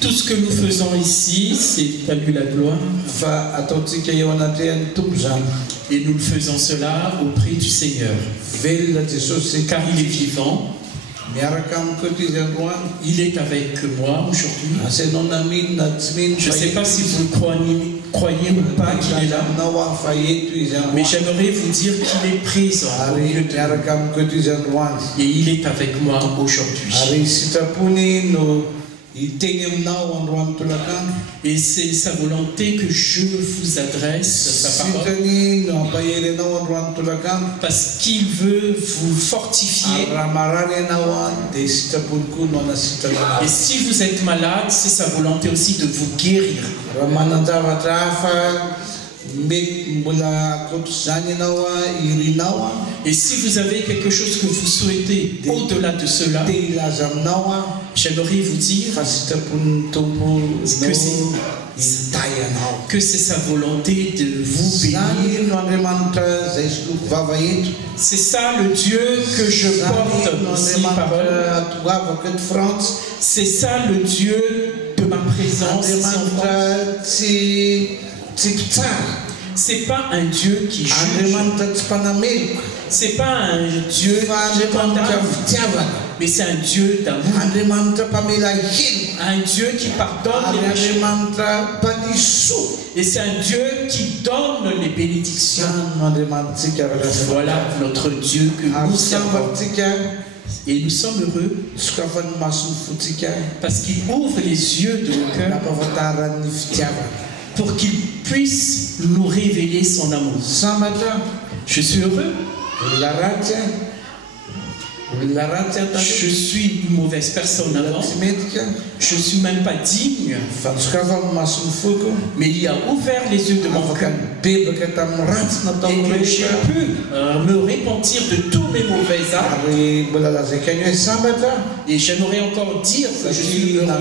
Tout ce que nous faisons ici, c'est à lui la gloire. Et nous le faisons cela au prix du Seigneur. Car il est vivant. Il est avec moi aujourd'hui. Je ne sais pas si vous croyez ou pas qu'il est là. Mais j'aimerais vous dire qu'il est présent. Et il est avec moi aujourd'hui. Et c'est sa volonté que je vous adresse sa parole. Parce qu'il veut vous fortifier. Et si vous êtes malade, c'est sa volonté aussi de vous guérir. Et si vous avez quelque chose que vous souhaitez au-delà de cela, j'aimerais vous dire que c'est sa volonté de vous bénir. C'est ça le Dieu que je porte aussi, parole. C'est ça le Dieu de ma présence. C'est pas un Dieu qui juge. C'est pas un Dieu qui condamne. Mais c'est un Dieu d'amour. Un Dieu qui pardonne les péchés. Et c'est un Dieu qui donne les bénédictions. Voilà notre Dieu que nous servons. Et nous sommes heureux parce qu'il ouvre les yeux de nos cœurs pour qu'il puisse nous révéler son amour. Je suis heureux. Je suis une mauvaise personne avant. Je ne suis même pas digne. Mais il a ouvert les yeux de mon cœur. Et que j'ai pu me repentir de tous mes mauvais actes. Et j'aimerais encore dire que je suis heureux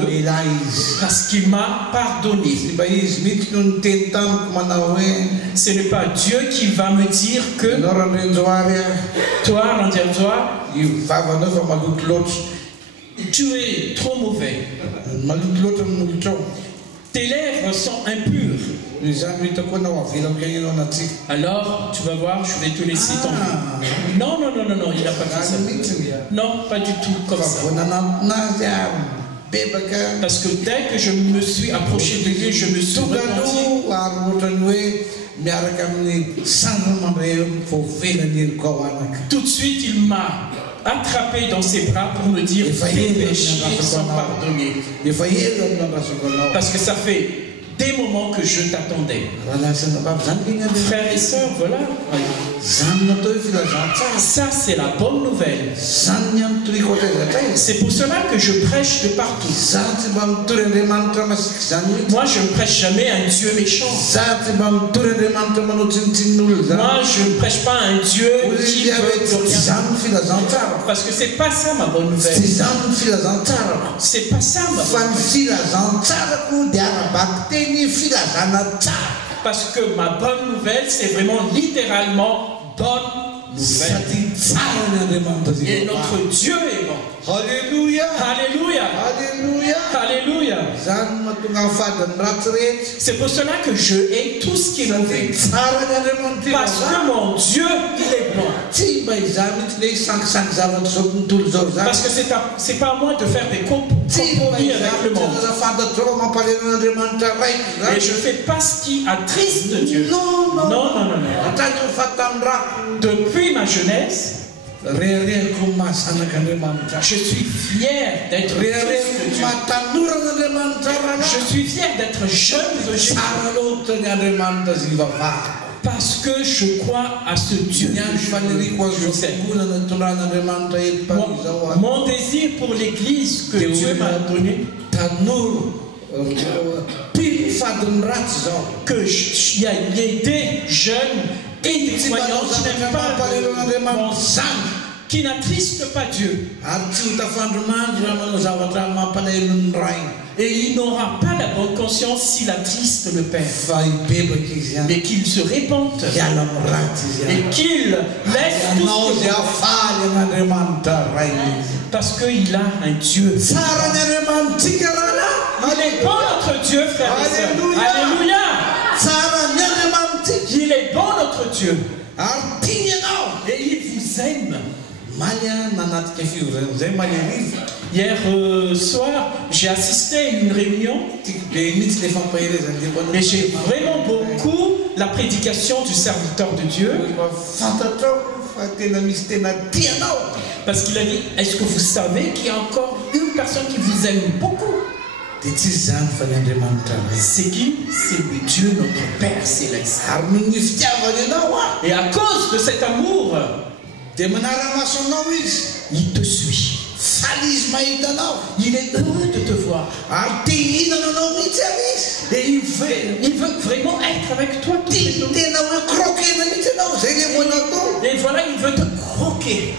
parce qu'il m'a pardonné. Ce n'est pas Dieu qui va me dire que toi, rendez-toi, tu es trop mauvais. Tes lèvres sont impures. Alors, tu vas voir, je vais te laisser tomber. Non, non, non, non, non, il n'a pas fait ça. Non, pas du tout comme ça. Parce que dès que je me suis approché de lui, je me suis repenti. Tout de suite, il m'a attrapé dans ses bras pour me dire tes péchés sont pardonnés. Parce que ça fait des moments que je t'attendais. Frères et sœurs, voilà. Ça, c'est la bonne nouvelle. C'est pour cela que je prêche de partout. Moi, je ne prêche jamais un Dieu méchant. Moi, je ne prêche pas un Dieu qui veut rien. Parce que c'est pas ça ma bonne nouvelle. C'est pas ça ma bonne nouvelle. Parce que ma bonne nouvelle, c'est vraiment littéralement bonne nouvelle. Et notre Dieu est bon. Alléluia. Alléluia. Alléluia. C'est pour cela que je hais tout ce qui est mauvais. Parce que mon Dieu, il est bon. Parce que c'est pas à moi de faire des compromis avec le monde. Et je fais pas ce qui attriste Dieu. Non, non, non, non, non. Depuis ma jeunesse, je suis fier d'être fils de Dieu. Je suis fier d'être jeune de Jésus. Parce que je crois à ce Dieu. Mon désir pour l'église que Dieu m'a donné, qu'il y ait des jeunes et des croyants qui n'aiment pas mon sang, qui n'attriste pas Dieu. Et il n'aura pas la bonne conscience s'il attriste le Père. Mais qu'il se répande et qu'il laisse tout parce qu'il a un Dieu. Il est bon notre Dieu, frère et sœur. Alléluia. Il est bon notre Dieu. Et il vous aime. Hier soir, j'ai assisté à une réunion et j'ai vraiment beaucoup la prédication du serviteur de Dieu. Parce qu'il a dit, est-ce que vous savez qu'il y a encore une personne qui vous aime beaucoup? C'est qui? C'est le Dieu, notre Père céleste. Et à cause de cet amour, il te suit. Il est heureux de te voir. Et il veut vraiment être avec toi. Et voilà, il veut te croquer.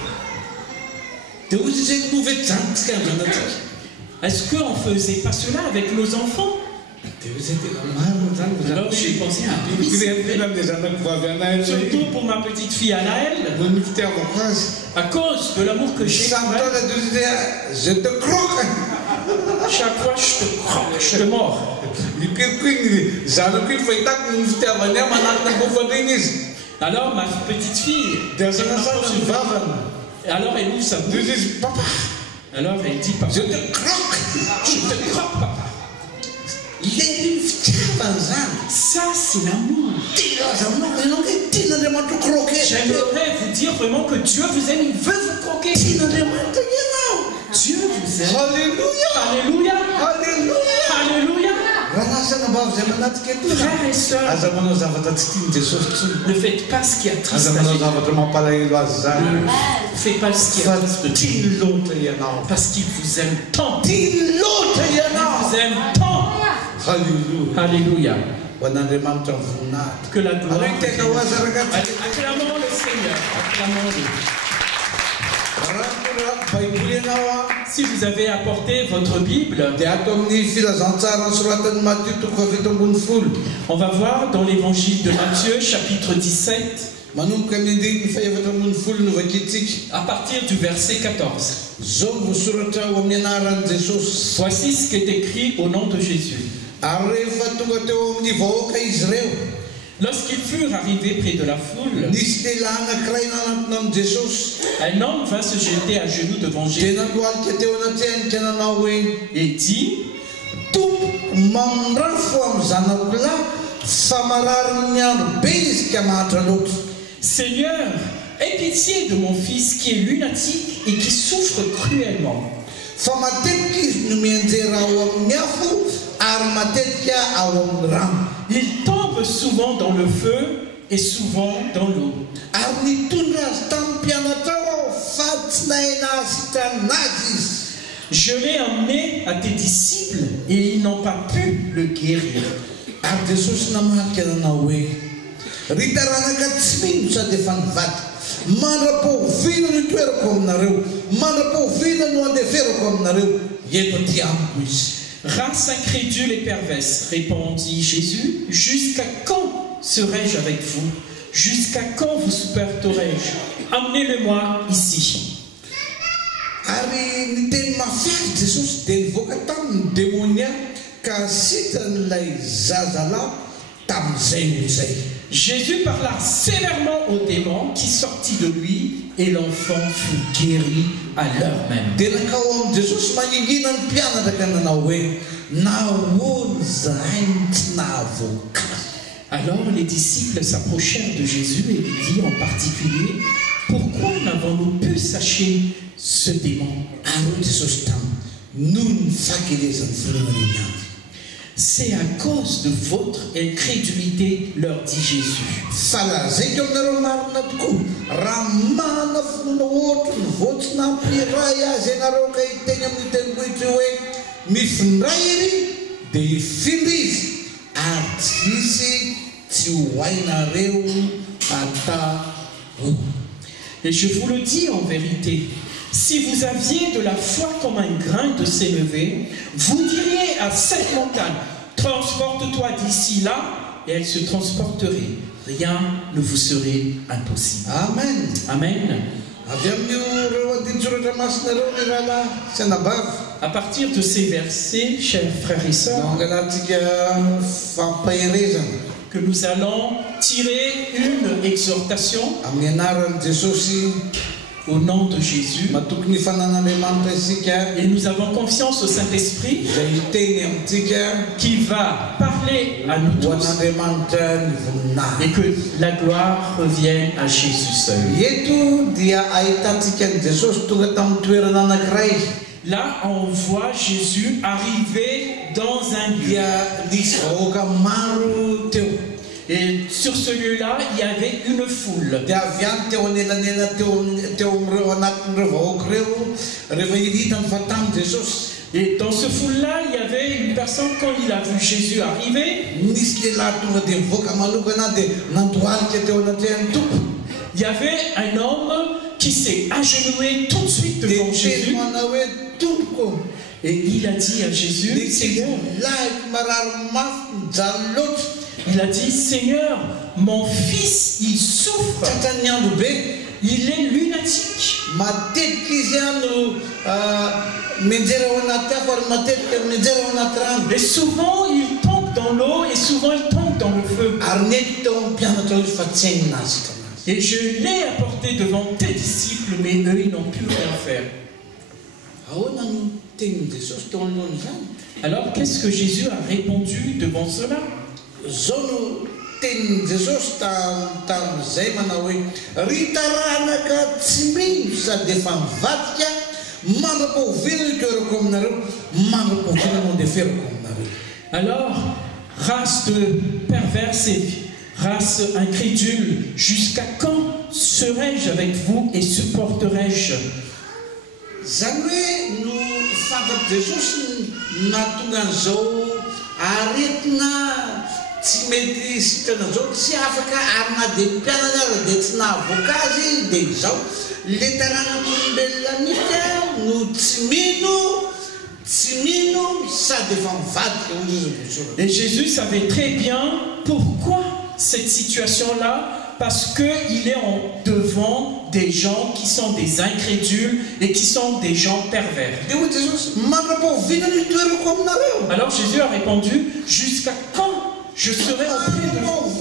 Est-ce qu'on ne faisait pas cela avec nos enfants? Alors j'ai pensé à surtout pour ma petite fille Anaël, à cause de l'amour que j'ai. Je te croque. Chaque fois je te croque, je te mords. Alors ma petite fille, alors elle ouvre sa bouche. Papa. Alors elle dit papa. Je te croque. Je te croque papa. Ça c'est l'amour. J'aimerais vous dire vraiment que Dieu vous aime, il veut vous croquer. Dieu vous aime. Alléluia. Alléluia. Alléluia. Alléluia. Frères et sœurs, ne faites pas ce qui attriste la vie. Ne faites pas ce qui attriste Dieu. Parce qu'il vous aime tant. Il vous aime tant. Alléluia. Que la gloire. Acclamons le Seigneur. Acclamons-le. Si vous avez apporté votre Bible, on va voir dans l'évangile de Matthieu, chapitre 17, à partir du verset 14. Voici ce qui est écrit au nom de Jésus. Lorsqu'ils furent arrivés près de la foule, un homme vint se jeter à genoux devant Jésus et dit: Seigneur, aie pitié de mon fils qui est lunatique et qui souffre cruellement. Il tombe souvent dans le feu et souvent dans l'eau. Je l'ai emmené à tes disciples et ils n'ont pas pu le guérir. Race incrédule et perverse, répondit Jésus, jusqu'à quand serai-je avec vous? Jusqu'à quand vous supporterai-je? Emmenez-le-moi ici. Jésus parla sévèrement au démon qui sortit de lui et l'enfant fut guéri à l'heure même. Alors les disciples s'approchèrent de Jésus et lui dirent en particulier: pourquoi n'avons-nous pu sacher ce démon? C'est à cause de votre incrédulité, leur dit Jésus. Et je vous le dis en vérité, si vous aviez de la foi comme un grain de sénévé, vous diriez à cette montagne, transporte-toi d'ici là, et elle se transporterait. Rien ne vous serait impossible. Amen. Amen. À partir de ces versets, chers frères et sœurs, que nous allons tirer une exhortation au nom de Jésus. Et nous avons confiance au Saint-Esprit qui va parler à nous tous et que la gloire revienne à Jésus seul. Là, on voit Jésus arriver dans un lieu. Et sur ce lieu-là, il y avait une foule. Et dans ce foule-là, il y avait une personne, quand il a vu Jésus arriver, il y avait un homme qui s'est agenouillé tout de suite devant Jésus. Et il a dit à Jésus, Seigneur, il a dit, Seigneur, mon fils, il souffre. Il est lunatique. Et souvent, il tombe dans l'eau et souvent, il tombe dans le feu. Et je l'ai apporté devant tes disciples, mais eux, ils n'ont pu rien faire. Alors, qu'est-ce que Jésus a répondu devant cela? Alors, race de pervers et race incrédule, jusqu'à quand serai-je avec vous et supporterai-je? Et Jésus savait très bien pourquoi cette situation-là, parce qu'il est devant des gens qui sont des incrédules et qui sont des gens pervers. Alors Jésus a répondu, jusqu'à quand je serai auprès de vous?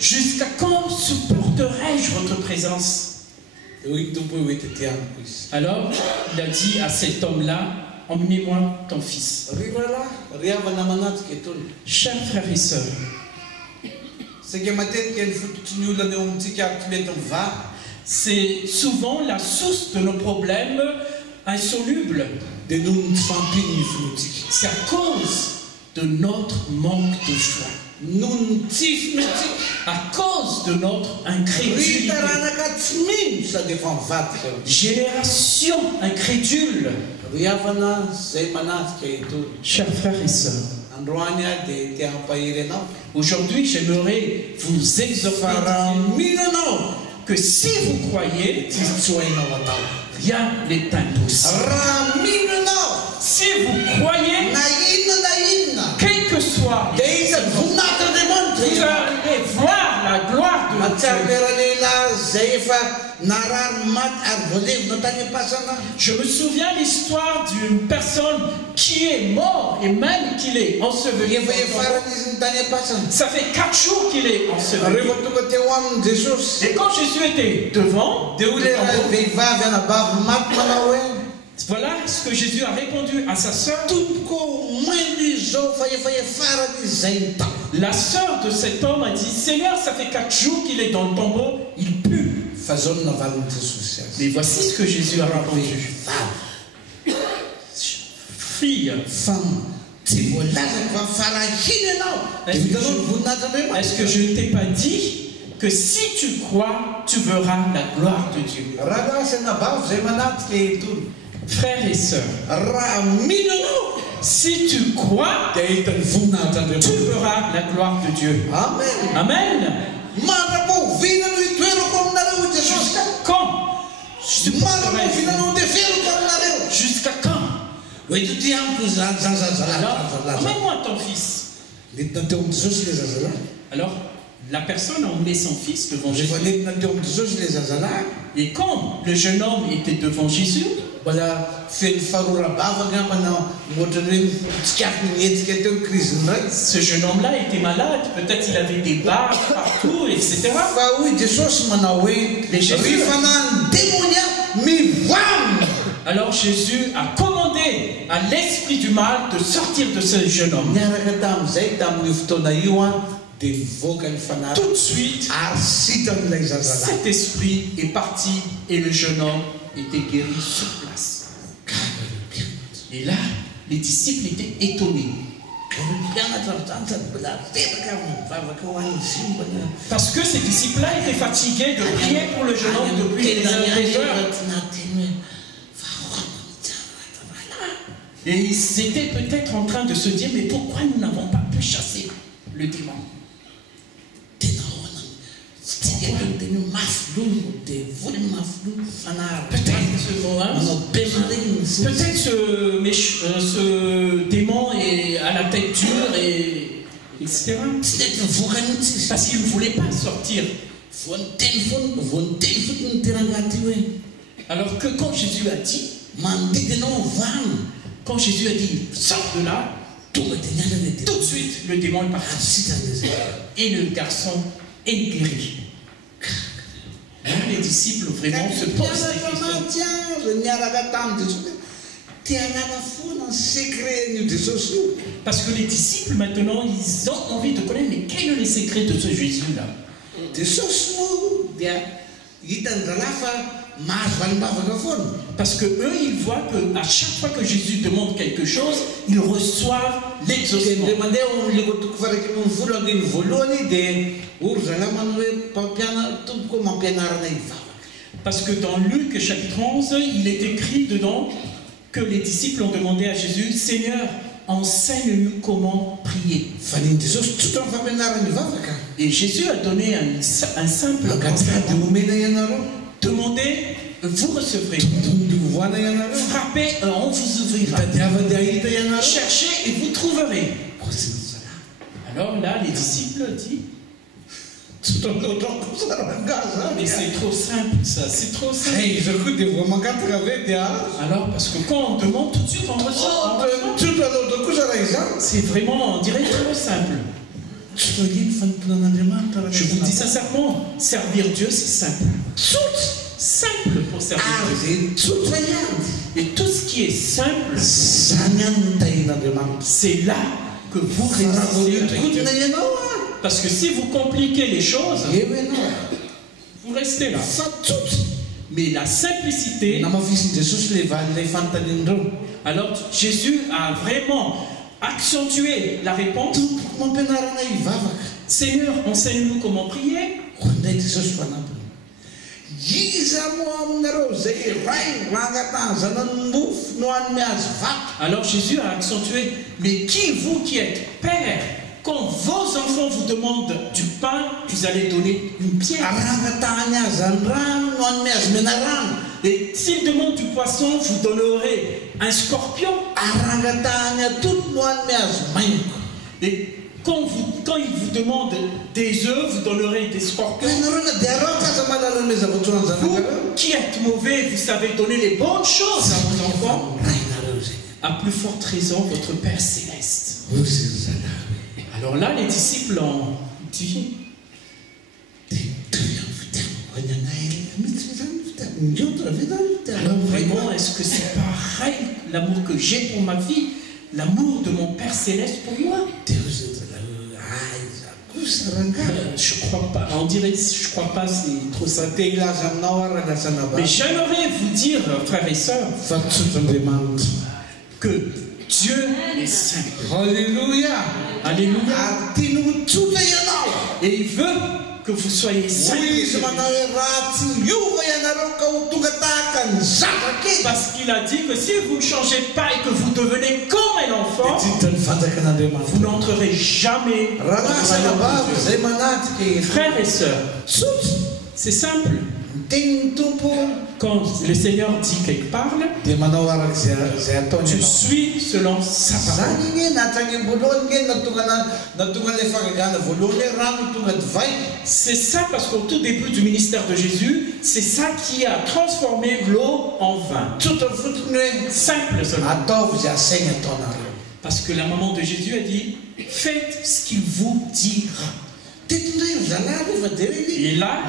Jusqu'à quand supporterai-je votre présence? Alors il a dit à cet homme-là, emmenez-moi ton fils. Chers frères et sœurs, c'est souvent la source de nos problèmes insolubles. C'est à cause de notre manque de foi. À cause de notre incrédulité. Génération incrédule. Chers frères et sœurs, aujourd'hui j'aimerais vous exhorter que si vous croyez, rien n'est impossible. Si vous croyez, quel que soit, vous allez voir la gloire de Dieu. Je me souviens l'histoire d'une personne qui est morte et même qu'il est enseveli. Ça fait 4 jours qu'il est enseveli. Et quand Jésus était devant, voilà ce que Jésus a répondu à sa sœur. La sœur de cet homme a dit, Seigneur, ça fait 4 jours qu'il est dans le tombeau, il pue. Mais voici ce que Jésus a répondu. Fille, femme, est-ce que je ne t'ai pas dit que si tu crois, tu verras la gloire de Dieu? Frères et sœurs, si tu crois, tu verras la gloire de Dieu. Amen. Amen. Jusqu'à quand? Alors, emmène-moi ton fils. Alors, la personne en met son fils devant Jésus. Et quand le jeune homme était devant Jésus, ce jeune homme-là était malade, peut-être il avait des barres partout, etc. Alors Jésus a commandé à l'esprit du mal de sortir de ce jeune homme. Tout de suite, cet esprit est parti et le jeune homme était guéri sur place. Et là, les disciples étaient étonnés. Parce que ces disciples-là étaient fatigués de prier pour le jeune homme depuis des heures. Et ils étaient peut-être en train de se dire, mais pourquoi nous n'avons pas pu chasser le démon? Peut-être ce démon est à la tête dure et etc. Parce qu'il ne voulait pas sortir. Alors que quand Jésus a dit, sors de là, tout de suite le démon est parti. Et le garçon est guéri. Là, les disciples vraiment se posent des questions. Parce que les disciples maintenant, ils ont envie de connaître, mais quel est le secret de ce Jésus-là? Parce que eux, ils voient que à chaque fois que Jésus demande quelque chose, ils reçoivent l'exaucement. Parce que dans Luc chapitre 11, il est écrit dedans que les disciples ont demandé à Jésus, Seigneur, enseigne-nous comment prier. Et Jésus a donné un simple conseil. Demandez, vous recevrez. Frappez, on vous ouvrira. Cherchez et vous trouverez. Alors là, les disciples disent, mais c'est trop simple ça, c'est trop simple. Alors, parce que quand on demande tout de suite, on reçoit. C'est vraiment, on dirait, trop simple. Je vous dis sincèrement, servir Dieu, c'est simple. Simple pour servir Dieu. Et tout ce qui est simple, c'est là que vous réussissez avec Dieu. Parce que si vous compliquez les choses, vous restez là. Mais la simplicité, alors Jésus a vraiment accentué la réponse. Seigneur, enseigne-nous comment prier. Alors Jésus a accentué, mais qui vous qui êtes père, quand vos enfants vous demandent du pain, vous allez donner une pierre. Et s'ils demandent du poisson, vous donnerez un scorpion. Et quand ils vous demandent des œufs, vous donnerez des scorpions. Vous qui êtes mauvais, vous savez donner les bonnes choses à vos enfants. À plus forte raison, votre Père Céleste. Alors là, les disciples ont dit, alors vraiment, est-ce que c'est pareil l'amour que j'ai pour ma vie, l'amour de mon Père Céleste pour moi? Je crois pas, on dirait, je crois pas, c'est trop simple. Mais j'aimerais vous dire, frères et sœurs, que Dieu est simple. Alléluia. Alléluia. Et il veut que vous soyez simples. Parce qu'il a dit que si vous ne changez pas et que vous devenez comme un enfant, vous n'entrerez jamais dans le royaume de Dieu. Frères et sœurs, c'est simple. Quand le Seigneur dit qu'il parle, tu suis selon sa parole. C'est ça parce qu'au tout début du ministère de Jésus, c'est ça qui a transformé l'eau en vin. Simple seulement. Parce que la maman de Jésus a dit, faites ce qu'il vous dira. Et là,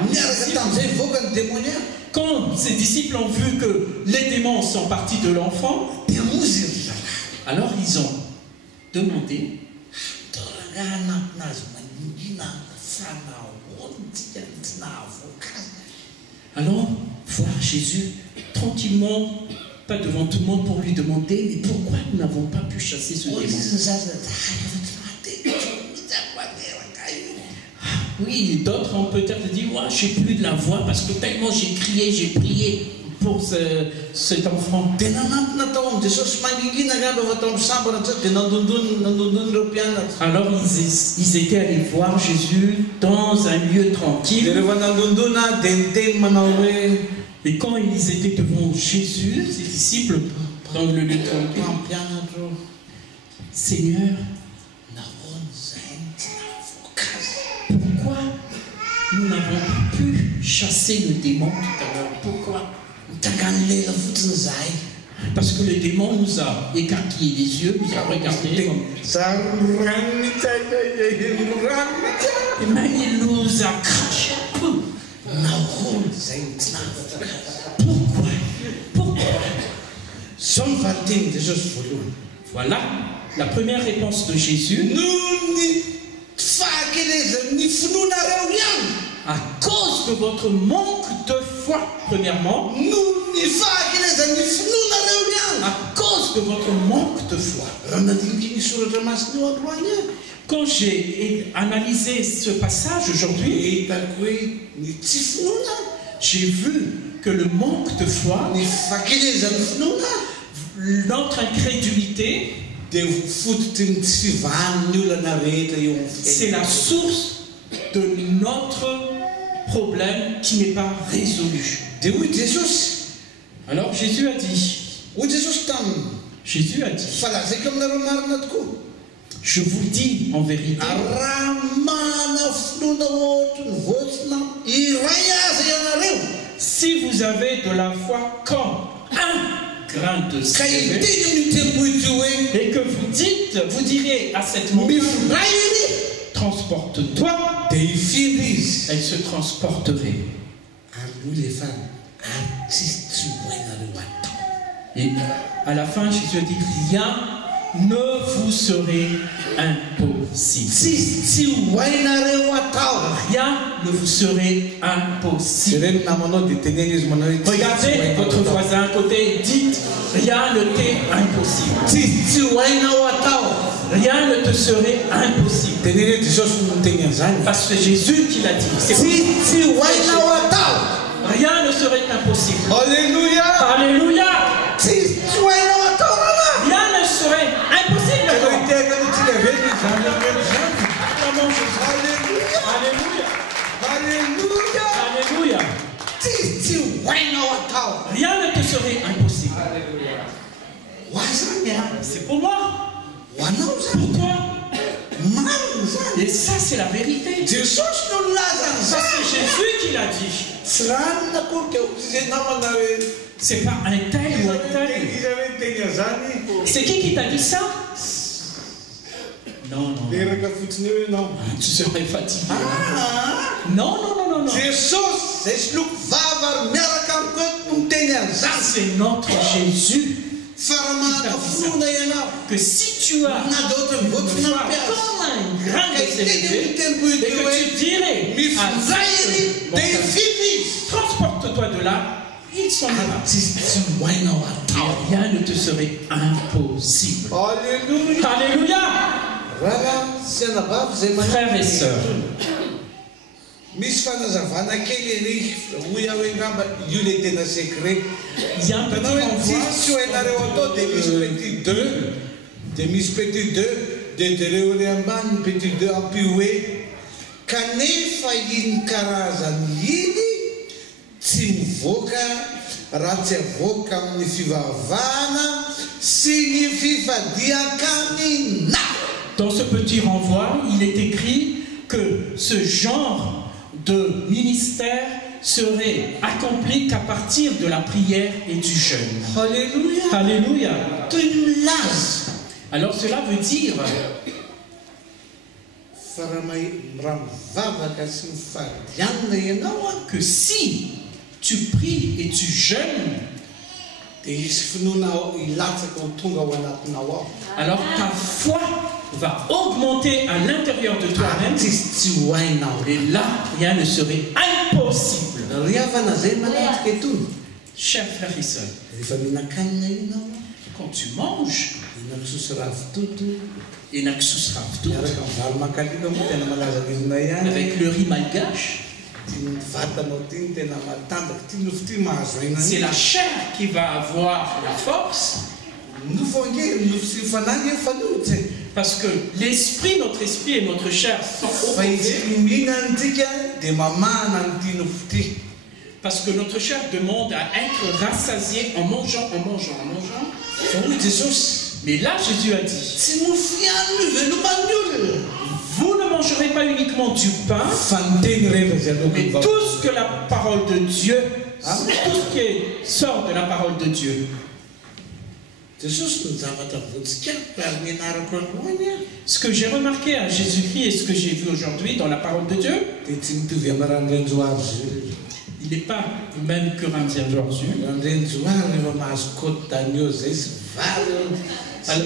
quand ses disciples ont vu que les démons sont partis de l'enfant, alors ils ont demandé. Alors, voir Jésus tranquillement, pas devant tout le monde, pour lui demander, mais pourquoi nous n'avons pas pu chasser ce démon? Oui, d'autres ont peut-être dit, ouais, je n'ai plus de la voix parce que tellement j'ai crié, j'ai prié pour cet enfant. Alors ils étaient allés voir Jésus dans un lieu tranquille. Et quand ils étaient devant Jésus, ses disciples, dans le lieu tranquille, Seigneur, pourquoi nous n'avons pas pu chasser le démon tout à l'heure? Pourquoi? Parce que le démon nous a écarquillé les yeux, nous a regardé. Et même il nous a craché. Pourquoi? Voilà la première réponse de Jésus. À cause de votre manque de foi, premièrement. À cause de votre manque de foi. Quand j'ai analysé ce passage aujourd'hui, j'ai vu que le manque de foi, notre incrédulité, c'est la source de notre problème qui n'est pas résolu. Alors Jésus a dit, je vous dis en vérité, si vous avez de la foi comme un grain de sénévé, et que vous direz à cette montagne, transporte-toi, elle se transporterait. Et à la fin, Jésus a dit, rien ne vous serait impossible. Rien ne vous serait impossible. Regardez votre voisin à côté, dites, rien ne t'est impossible. Rien ne te serait impossible. Parce que c'est Jésus qui l'a dit. Rien ne serait impossible. Alléluia. Alléluia. Rien ne serait impossible. Alléluia. Alléluia. Rien ne te serait impossible. C'est pour moi. Pour toi. Et ça, c'est la vérité. Ça, c'est Jésus qui l'a dit. C'est pas un tel ou un tel. C'est qui t'a dit ça? Non. Tu serais fatigué. Non. C'est notre Jésus. Que si tu as comme un grain de sénévé, et que tu dirais transporte-toi de là, il s'en ira. Rien ne te serait impossible. Alléluia. Frères et sœurs, il y a un petit Dans ce petit renvoi, il est écrit que ce genre de ministère serait accompli qu'à partir de la prière et du jeûne. Alléluia. Alléluia. Alors cela veut dire que si tu pries et tu jeûnes, alors ta foi va augmenter à l'intérieur de toi-même. Et là, rien ne serait impossible. Chers frères et sœurs, quand tu manges, avec le riz malgache, c'est la chair qui va avoir la force. Parce que l'esprit, notre esprit et notre chair sont opposés. Parce que notre chair demande à être rassasiée en mangeant. Mais là, Jésus a dit, vous ne mangerez pas uniquement du pain, mais tout ce que la parole de Dieu, tout ce qui sort de la parole de Dieu. Ce que j'ai remarqué à Jésus-Christ et ce que j'ai vu aujourd'hui dans la parole de Dieu, il n'est pas même que Ramzian Georges.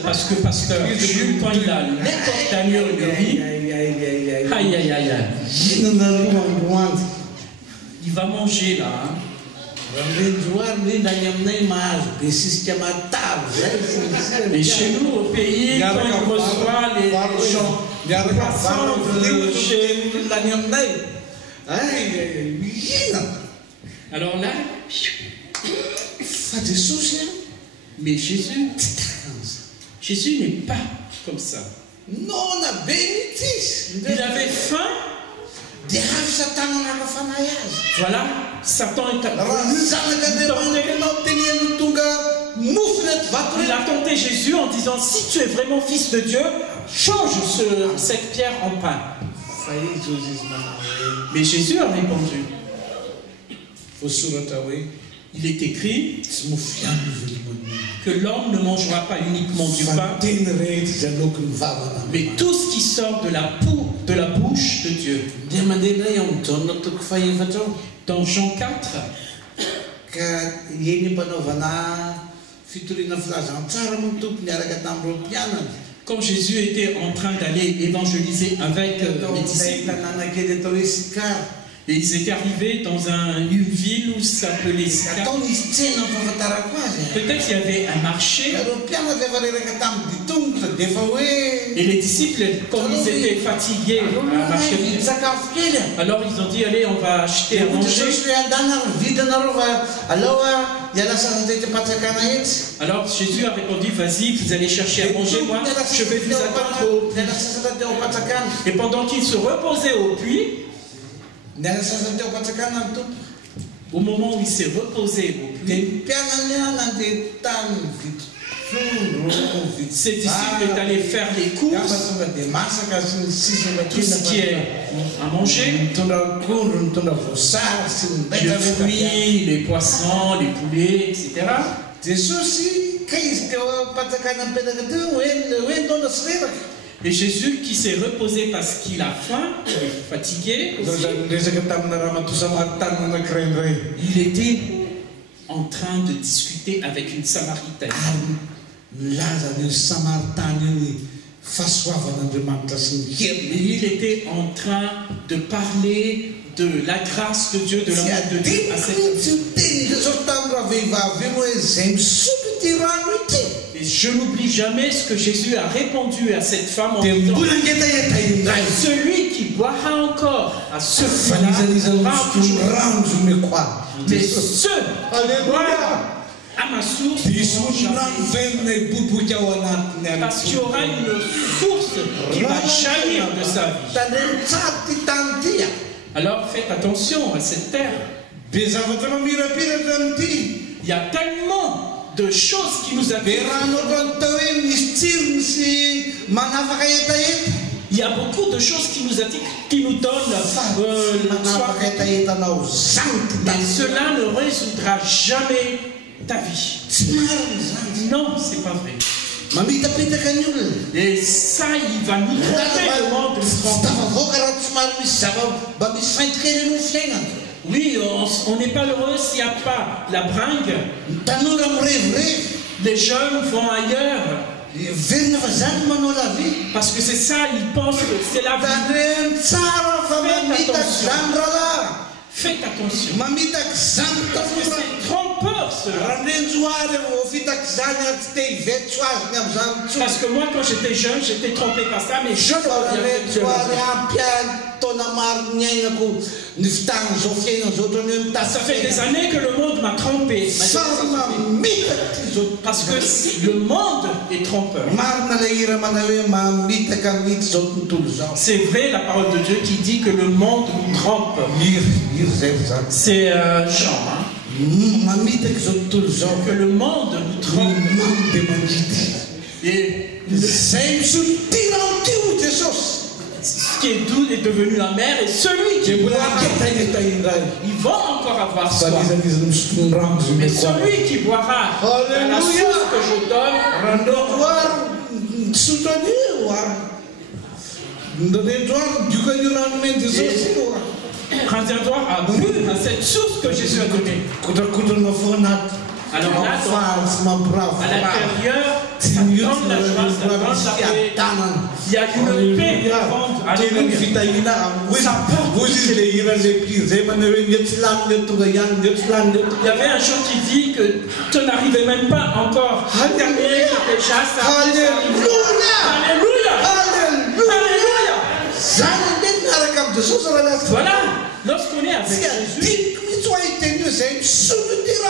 Parce que pasteur Jules, quand il a n'importe d'agneau de riz, aïe aïe aïe aïe, il va manger là. Hein. Et chez nous au pays, quand il reçoit les gens poissons chez alors là, mais Jésus n'est pas comme ça. Il avait faim. Voilà, Satan est il a tenté Jésus en disant, si tu es vraiment fils de Dieu, change cette pierre en pain. Mais Jésus a répondu. Il est écrit que l'homme ne mangera pas uniquement du pain, mais tout ce qui sort de la bouche de Dieu. Dans Jean 4, quand Jésus était en train d'aller évangéliser avec les disciples, et ils étaient arrivés dans une ville où ça s'appelait Sychar. Peut-être qu'il y avait un marché. Et les disciples, comme ils étaient fatigués à marcher vite, alors ils ont dit, allez, on va acheter à manger. Alors Jésus a répondu, vas-y, vous allez chercher à manger, moi je vais vous attendre au puits. Et pendant qu'ils se reposaient au puits, au moment où il s'est reposé au puits, ses disciples est allé faire les courses, tout ce qui est à manger, les fruits, les poissons, les poulets, etc. Et Jésus qui s'est reposé parce qu'il a faim, fatigué aussi, il était en train de discuter avec une Samaritaine. Et il était en train de parler de la grâce de Dieu, de l'amour de Dieu à cette Et je n'oublie jamais ce que Jésus a répondu à cette femme en disant, celui qui boira encore à ce fruit-là, mais ceux qui boivent à ma source, parce qu'il y aura une source qui va jaillir de sa vie. Alors faites attention à cette terre. Il y a tellement de choses qui nous attirent. Il y a beaucoup de choses qui nous attirent, qui nous donnent mais cela ne résoudra jamais ta vie. Non, c'est pas vrai. Et ça, il va nous tromper, le monde nous tromper. Oui, on n'est pas heureux s'il n'y a pas la bringue. Les jeunes vont ailleurs. Parce que c'est ça, ils pensent que c'est la vie. Faites attention. Parce que c'est trompeur cela. Parce que moi quand j'étais jeune, j'étais trompé par ça, mais je le reviens. Ça fait des années que le monde m'a trompé. Parce que le monde est trompeur. C'est vrai la parole de Dieu qui dit que le monde nous trompe. C'est Jean. Que le monde nous trompe. Et ce qui est doux est devenu amer, et celui qui boira, ils vont encore avoir soif. Mais celui qui boira la source que je donne, rendra à bu à cette source que Jésus a donnée. Alors là, à l'intérieur, ça donne la joie, ça donne la paix. Il y a une paix profonde. Alléluia. Il y avait un chant qui dit que tu n'arrivais même pas encore à terminer déjà ça. Alléluia. Alléluia. Alléluia. Voilà. Lorsqu'on est avec Jésus,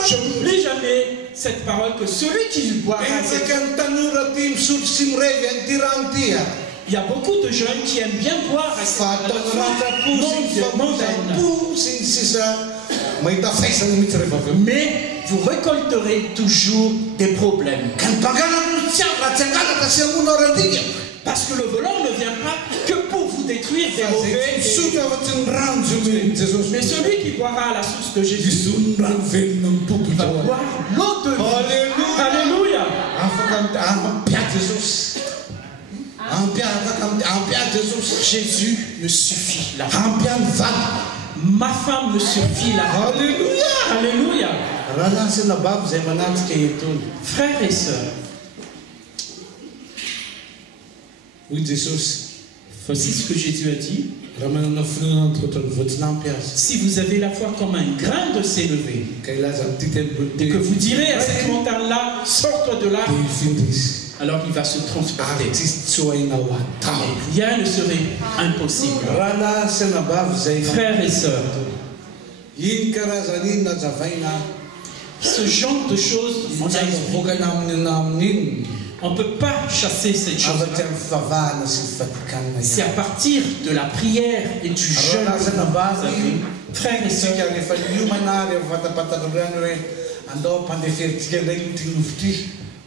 je n'oublie jamais cette parole que celui qui boira il y a beaucoup de jeunes qui aiment bien boire à cette mais vous récolterez toujours des problèmes. Parce que le volant ne vient pas que pour vous détruire des mauvais. Mais celui qui boira à la source de Jésus, il va boire l'eau de vie. Alléluia. Jésus me suffit là. Ma femme me suffit là. Alléluia. Frères et sœurs, voici ce que Jésus a dit. Si vous avez la foi comme un grain de s'élever, et que vous direz à cette montagne-là, sors-toi de là, alors il va se transporter. Rien ne serait impossible. Frères et sœurs, ce genre de choses, on ne peut pas chasser cette chose. C'est à partir de la prière et du jeûne. Frères et sœurs,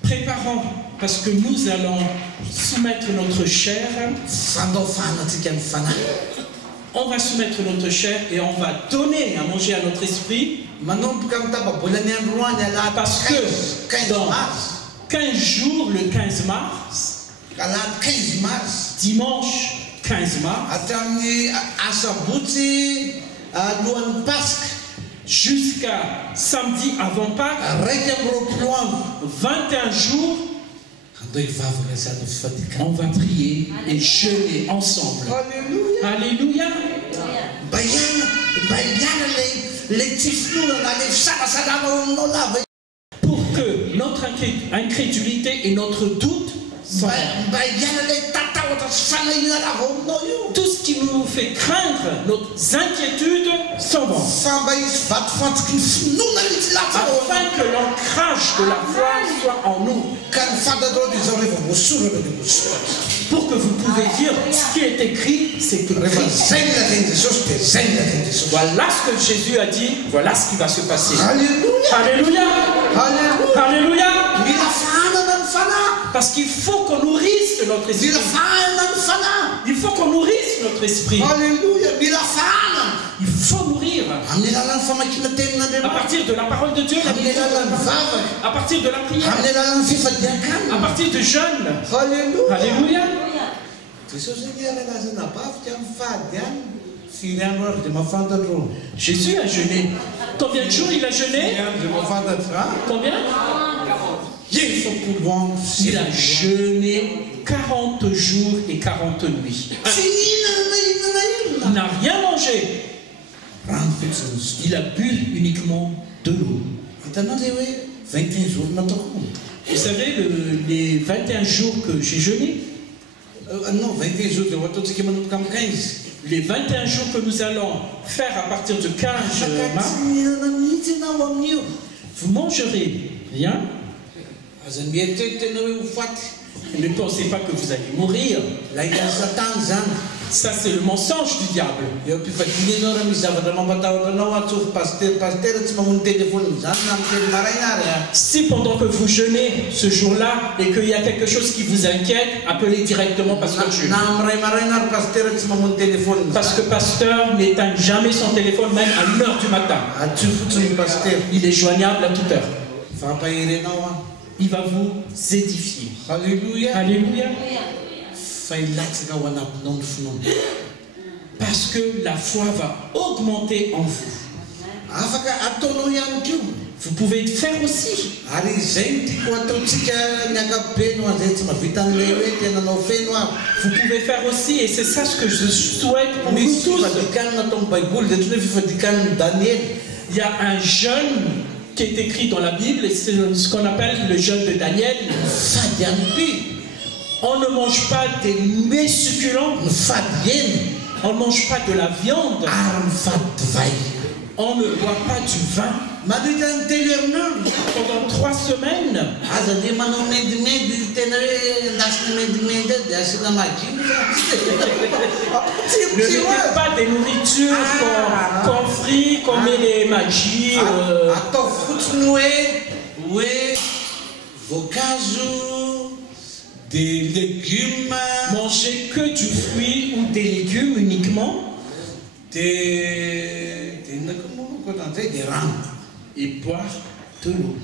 préparons, parce que nous allons soumettre notre chair. On va soumettre notre chair et on va donner à manger à notre esprit. Parce que dans 15 jours, le 15 mars, dimanche 15 mars, jusqu'à samedi avant Pâques, 21 jours, on va prier et jeûner ensemble. Alléluia. Pour que notre incrédulité et notre doute s'en Tout ce qui nous fait craindre, nos inquiétudes s'en vont. Afin que l'ancrage de la foi soit en nous. Pour que vous pouvez dire ce qui est écrit, c'est écrit. Voilà ce que Jésus a dit, voilà ce qui va se passer. Alléluia. Alléluia. Alléluia. Parce qu'il faut qu'on nourrisse notre esprit. Il faut qu'on nourrisse notre esprit. Alléluia. Il faut nourrir. À partir de la parole de Dieu, à partir de la prière, à partir du jeûne. Alléluia. Jésus a jeûné. Combien de jours il a jeûné? Combien? Il a jeûné 40 jours et 40 nuits. Il n'a rien mangé. Il a bu uniquement de l'eau. Vous savez, les 21 jours que j'ai jeûné, les 21 jours que nous allons faire à partir de 15 mars, vous mangerez rien. Ne pensez pas que vous allez mourir. Ça, c'est le mensonge du diable. Si pendant que vous jeûnez ce jour-là et qu'il y a quelque chose qui vous inquiète, appelez directement Pasteur Jules. Parce que Pasteur n'éteint jamais son téléphone, même à 1h du matin. Il est joignable à toute heure. Il va vous édifier. Alléluia. Alléluia. Parce que la foi va augmenter en vous. Vous pouvez le faire aussi. Vous pouvez faire aussi, et c'est ça ce que je souhaite pour nous tous. Il y a un jeûne qui est écrit dans la Bible, et c'est ce qu'on appelle le jeûne de Daniel. On ne mange pas des mets succulents. On ne mange pas de la viande. On ne boit pas du vin. Pendant 3 semaines. Ne mettez pas des nourritures qu'on frit, qu'on met les magis. Des légumes. Mangez que du fruit ou des légumes uniquement. Des rames. Et boire de l'eau.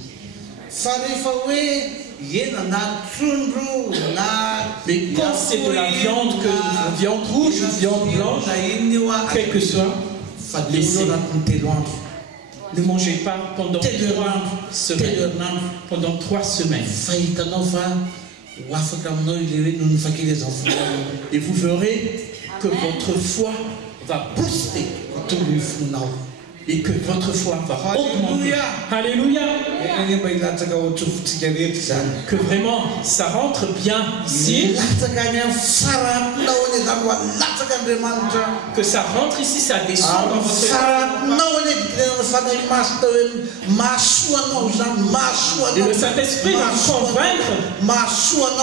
Mais quand c'est de la viande, viande rouge ou viande blanche, quel que soit, laissez. Ne mangez pas pendant 3 semaines. Pendant 3 semaines. Et vous verrez que votre foi va booster. Et que votre foi va augmenter. Alléluia. Que vraiment ça rentre bien ici. Que ça rentre ici, ça descend dans votre et le Saint-Esprit va vous convaincre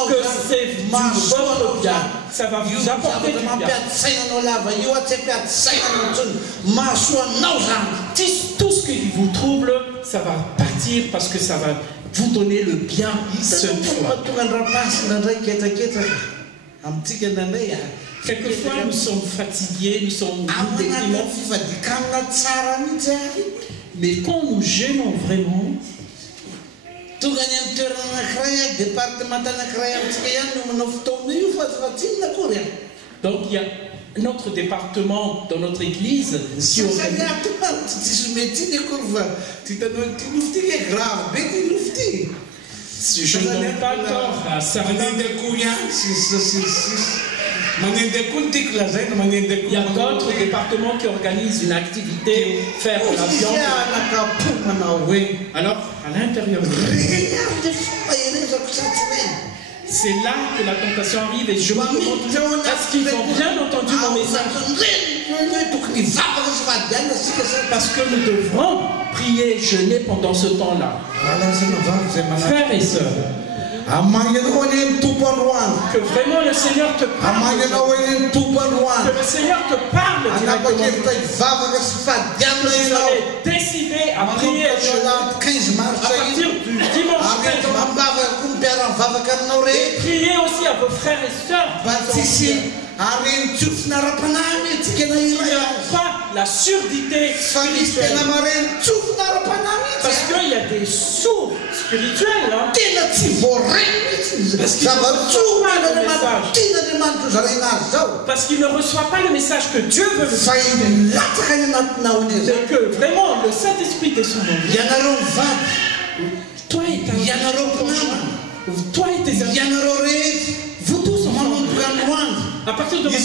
que c'est du votre bien. Ça va vous apporter du bien. Tout ce qui vous trouble, ça va partir parce que ça va vous donner le bien cette fois. Quelquefois, nous sommes fatigués, nous sommes déprimés. Mais quand nous gênons vraiment, donc il y a notre département dans notre église qui je ne donne pas tort à Sarah. Il y a d'autres départements qui organisent une activité, faire de la viande. Alors, à l'intérieur de nous, c'est là que la tentation arrive et je me demande toujours, est-ce qu'ils ont bien entendu mon message? Parce que nous devrons prier et jeûner pendant ce temps-là. Frères et sœurs, que vraiment le Seigneur te parle, que le Seigneur te parle directement. Vous allez décider à prier et jeûner à partir du dimanche 15 mars. Et priez aussi à vos frères et sœurs. Il n'y a pas la surdité spirituelle. Parce qu'il y a des sourds spirituels. Hein? Parce qu'ils ne reçoivent pas le message que Dieu veut le faire. C'est que vraiment le Saint-Esprit est sur nous. Toi et tes amis. Vous tous ensemble. À partir de maintenant,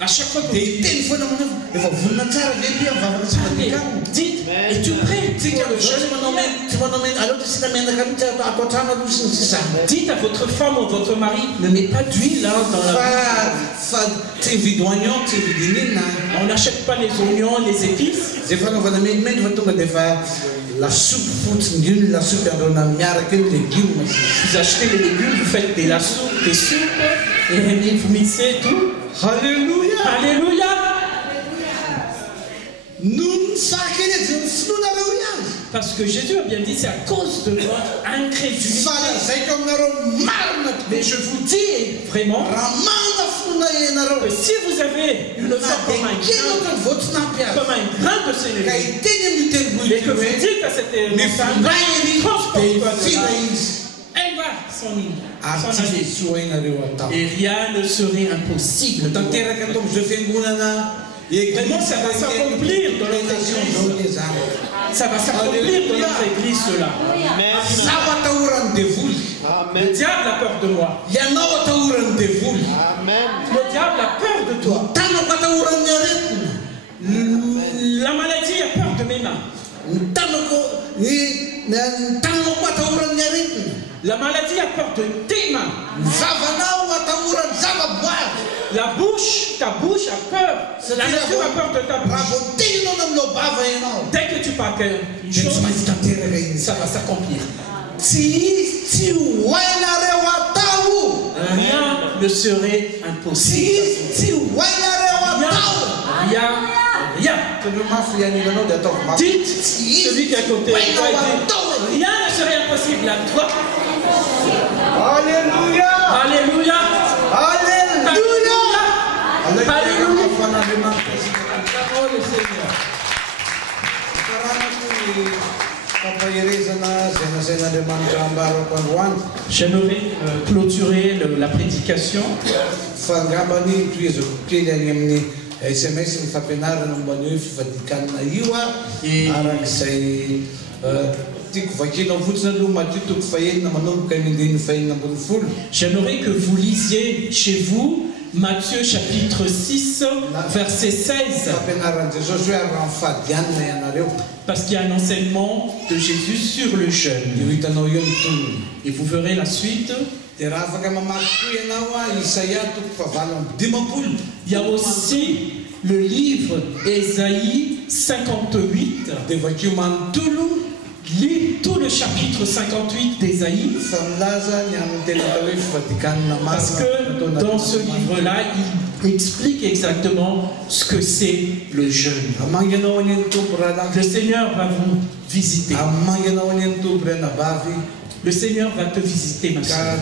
à chaque fois que dites, et tu pries pour le jeûne. Dites à votre femme ou votre mari, ne mets pas d'huile dans la... On n'achète pas les oignons, les épices. Vous achetez les légumes, vous faites des soupes, et vous mixez tout. Alléluia. Alléluia. Parce que Jésus a bien dit, c'est à cause de votre incrédulité. Mais je vous dis vraiment que si vous avez une foi comme un grain de sénégal, et que vous dites à cette montagne, transporte-toi, elle va s'en aller. Et rien ne serait impossible. Vraiment, ça va s'accomplir dans notre église. Ça va s'accomplir dans notre église, cela. Le diable a peur de moi. Le diable a peur de toi. La maladie a peur de mes mains. La maladie a peur de tes mains. La bouche, ta bouche a peur. La nature a peur de ta bouche. Dès que tu parles une chose, ça va s'accomplir. Rien ne serait impossible. Rien. Dites, celui qui est à côté, rien ne serait impossible à toi. Alléluia. Alléluia. Alléluia. Alléluia. J'aimerais clôturer la prédication. J'aimerais que vous lisiez chez vous Matthieu chapitre 6, verset 16. Parce qu'il y a un enseignement de Jésus sur le jeûne. Et vous verrez la suite. Il y a aussi le livre Ésaïe 58. Lis tout le chapitre 58 d'Ésaïe. Parce que dans ce livre-là, il explique exactement ce que c'est le jeûne. Le Seigneur va vous visiter. Le Seigneur va te visiter, ma soeur.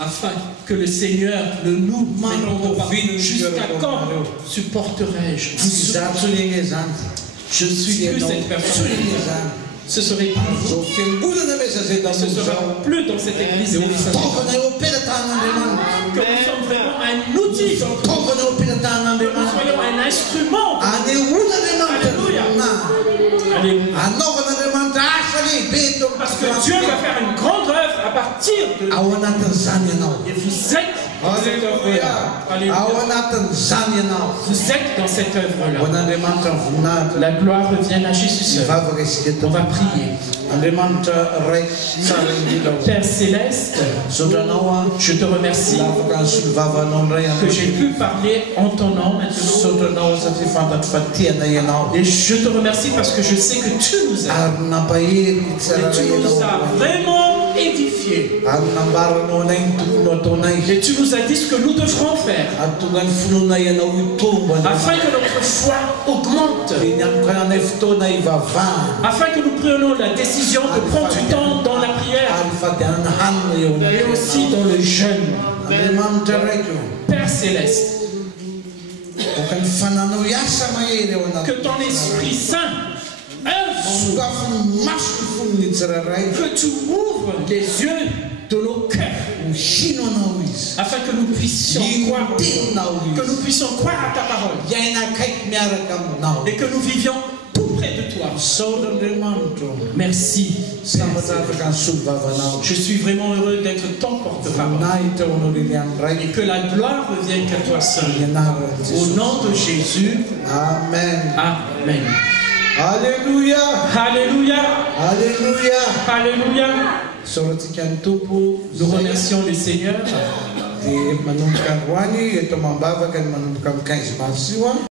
Afin que le Seigneur ne nous réponde pas. Jusqu'à quand supporterai-je? Je suis plus cette personne. Ce serait plus vous. Ce ne sera plus dans cette église. Que nous sommes vraiment un outil. Que nous soyons un instrument. Alléluia. Alléluia. Parce que Dieu va faire une grande œuvre à partir de et vous êtes dans cette œuvre-là. Alléluia. Vous êtes dans cette œuvre-là. La gloire revient à Jésus seul. On va prier. Père Céleste, je te remercie que j'ai pu parler en ton nom maintenant. Et je te remercie parce que je sais que tu nous as. Et tu nous as vraiment édifiés. Et tu nous as dit ce que nous devrons faire afin que notre foi augmente, afin que nous prenions la décision de prendre du temps dans la prière et aussi dans le jeûne. Père Céleste, que ton Esprit Saint œuvre, que tu ouvres les yeux de nos cœurs afin que nous puissions croire à ta parole et que nous vivions tout près de toi. Merci. Je suis vraiment heureux d'être ton porte-parole et que la gloire revienne qu'à toi seul. Au nom de Jésus. Amen. Amen. Alléluia. Alléluia. Alléluia. Alléluia. Nous remercions le Seigneur.